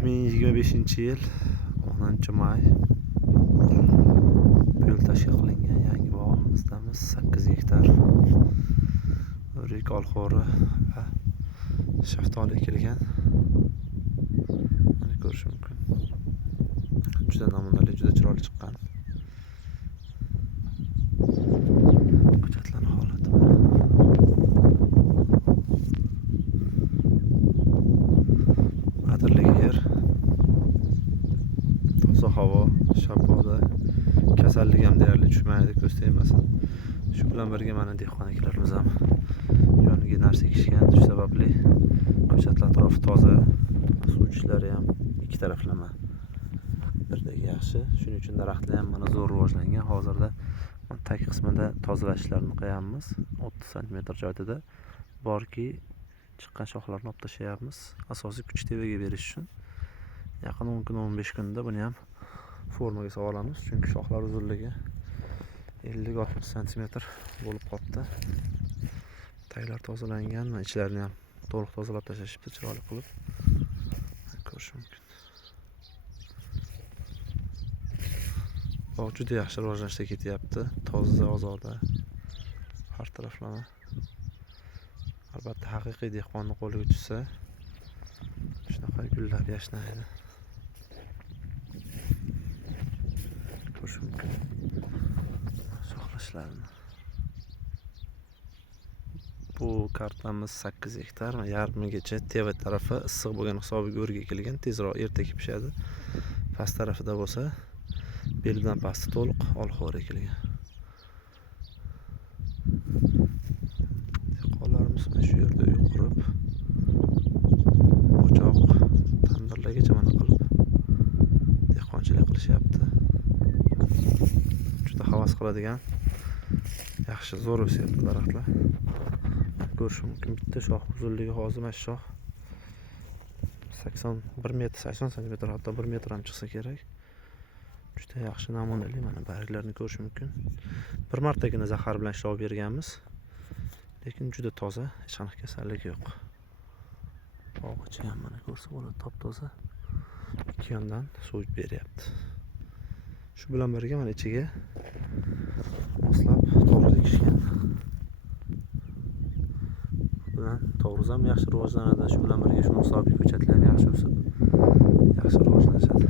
2025 yil 10-may bu yil tashkil qilingan yangi bog'imizdamiz. 8 gektar o'rik, olxo'ri va shaftoli ekilgan. Mana ko'rish mumkin. Juda namunali, juda chiroyli chiqqan. Ko'chatlarning holati adirlik yer, toza havo, shaboda, kasallik ham deyarli tushmaydi, ko'z tegmasin. Shu bilan birga mana dehqon akalarimiz ham yoniga narsa ekishgan. Shu sababli ko'chatlar atrofi toza, suv uchishlari ham ikki taraflama birdek yaxshi. Shuning uchun daraxtlar ham mana zo'r rivojlangan. Hozirda tag qismida tozalash ishlarini qilyapmiz. 30 cm joyida borki, chiqqan shoxlarni olib tashlayapmiz. Asosiy kuch tevaga berish uchun. Yaqin 10 kun, 15 kunda buni ham formaga solib olamiz. Chunki shoxlar uzunligi 50-60 cm bo'lib qolibdi. Taglar tozalangan, ichlarini ham to'liq tozalab tashlashibdi, chiroyli qilib. Ko'rish mumkin. Bog' juda yaxshi rivojlanishda ketyapti. Toza, ozoda, har taraflama. Albatta haqiqiy dehqonning qo'liga tushsa, shunaqa gullab yashnaydi. Ko'rish mumkin shoxlashlarini. Bu kartamiz 8 gektar, yarmigacha teva tarafi issiq bo'lgan hisobiga o'rga ekilgan, tezroq erta pishadi. Past tarafida bo'lsa, beldan pasti to'liq olxo'ri ekilgan. Dehqonlarimiz mana shu yerda uy qurib, o'choq, tandirlargacha mana qilib dehqonchilik qilishyapti. Juda havas qiladigan, yaxshi zo'r o'syapti daraxtlar. Ko'rish mumkin, bitta shox uzunligi hozir mana shu shox 81 metr, 80 cm, hatto 1 metr ham chiqsa kerak. Juda yaxshi namunali, mana barglarni ko'rish mumkin. Bir martagina zahar bilan ishlov berganmiz, lekin juda toza, hech qanaqa kasallik yo'q. Bog' ichi ham mana ko'rsa bo'ladi, top-toza. Ikki yondan suv beryapti. Shu bilan birga mana ichiga moslab to'g'ri ekishgan. Bilan to'g'riz ham yaxshi rivojlanadi. Shu bilan birga shu hisobiy ko'chatlar ham yaxshi o'sib, yaxshi rivojlanadi.